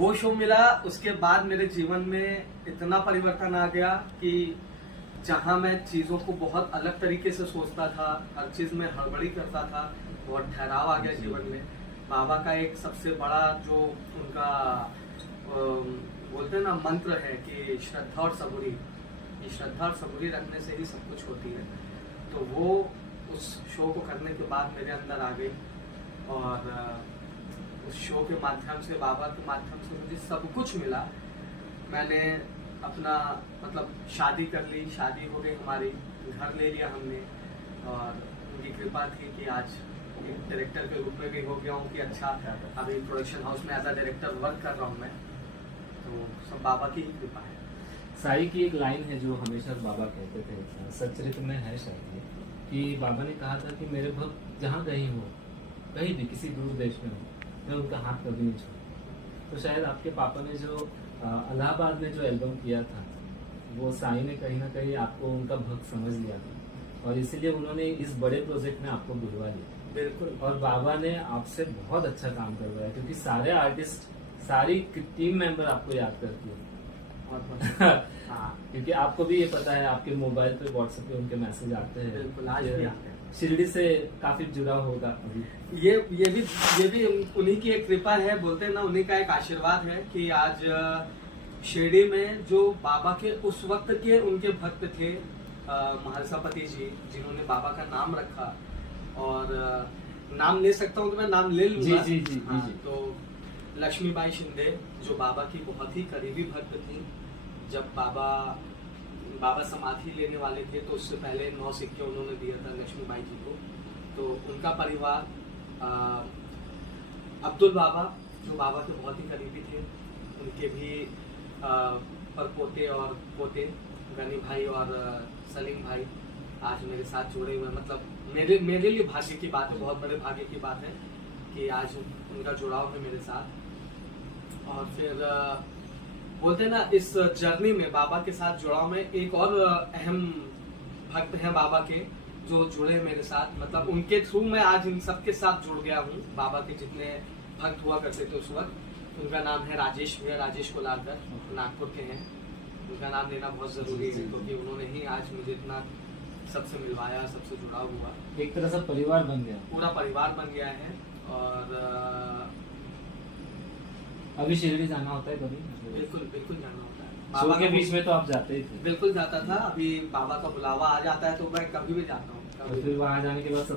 वो शो मिला, उसके बाद मेरे जीवन में इतना परिवर्तन आ गया कि जहां मैं चीजों को बहुत अलग तरीके से सोचता था, हर चीज में हड़बड़ी करता था, बहुत ठहराव आ गया जीवन में। बाबा का एक सबसे बड़ा जो उनका बोलते हैं ना मंत्र है कि श्रद्धा और सबूरी, ये श्रद्धा और सबूरी रखने से ही सब कुछ होती है। तो वो उस शो को करने के बाद मेरे अंदर आ गई और उस शो के माध्यम से, बाबा के माध्यम से मुझे सब कुछ मिला। मैंने अपना मतलब शादी कर ली, शादी हो गई हमारी, घर ले लिया हमने और उनकी कृपा थी कि आज एक डायरेक्टर के रूप में भी हो गया हूँ कि अच्छा अभी प्रोडक्शन हाउस में एज अ डायरेक्टर वर्क कर रहा हूँ मैं। तो सब बाबा की ही कृपा है। साई की एक लाइन है जो हमेशा बाबा कहते थे, सच्चरित्र में है शायद ये, कि बाबा ने कहा था कि मेरे भक्त जहाँ कहीं हो, कहीं भी किसी दूर देश में हो, मैं उनका हाथ कभी नहीं छोड़ूं। तो शायद आपके पापा ने जो इलाहाबाद में जो एल्बम किया था, वो साई ने कहीं ना कहीं आपको उनका भक्त समझ लिया था और इसीलिए उन्होंने इस बड़े प्रोजेक्ट में आपको बुलवा लिया। बिल्कुल। और बाबा ने आपसे बहुत अच्छा काम करवाया क्योंकि सारे आर्टिस्ट, सारी टीम मेंबर आपको याद करती है। हाँ, क्योंकि आपको भी ये पता है, आपके मोबाइल पे व्हाट्सएप पे उनके मैसेज आते हैं। बिल्कुल, आज भी आते हैं। शिरडी से काफी जुड़ा होगा अभी। ये भी उन्हीं की एक कृपा है, बोलते हैं ना, उन्हीं का एक आशीर्वाद है कि आज शिरडी में जो बाबा के उस वक्त के उनके भक्त थे, महर्षापति जी, जिन्होंने बाबा का नाम रखा, और नाम ले सकता हूँ तो मैं नाम ले लूंगा। जी जी जी, हाँ, जी। तो लक्ष्मीबाई शिंदे जो बाबा की बहुत ही करीबी भक्त थी, जब बाबा समाधि लेने वाले थे तो उससे पहले 9 सिक्के उन्होंने दिया था लक्ष्मीबाई जी को। तो उनका परिवार, अब्दुल बाबा जो बाबा के बहुत ही करीबी थे, उनके भी परपोते और पोते गनी भाई और सलीम भाई आज मेरे साथ जुड़े हुए हैं। मतलब मेरे लिए भाग्य की बात है, बहुत बड़े भाग्य की बात है कि आज उनका जुड़ाव है मेरे साथ। और फिर बोलते हैं ना, इस जर्नी में बाबा के साथ जुड़ाव में एक और अहम भक्त हैं बाबा के जो जुड़े मेरे साथ। मतलब उनके थ्रू मैं आज इन सबके साथ जुड़ गया हूँ। बाबा के जितने भक्त हुआ करते थे उस वक्त, उनका नाम है राजेश भैया, राजेश कोलारकर, नागपुर के हैं। उनका नाम लेना बहुत जरूरी है क्योंकि उन्होंने ही आज मुझे इतना सबसे मिलवाया, सबसे जुड़ा हुआ, एक तरह से परिवार बन गया, पूरा परिवार बन गया है। और अभी शिरडी जाना होता है कभी? बिल्कुल बिल्कुल जाना होता है। शो बाबा के का बीच में तो आप जाते ही थे। बिल्कुल जाता था। अभी बाबा का बुलावा आ जाता है तो मैं कभी भी जाता हूँ। और फिर वहां जाने के बाद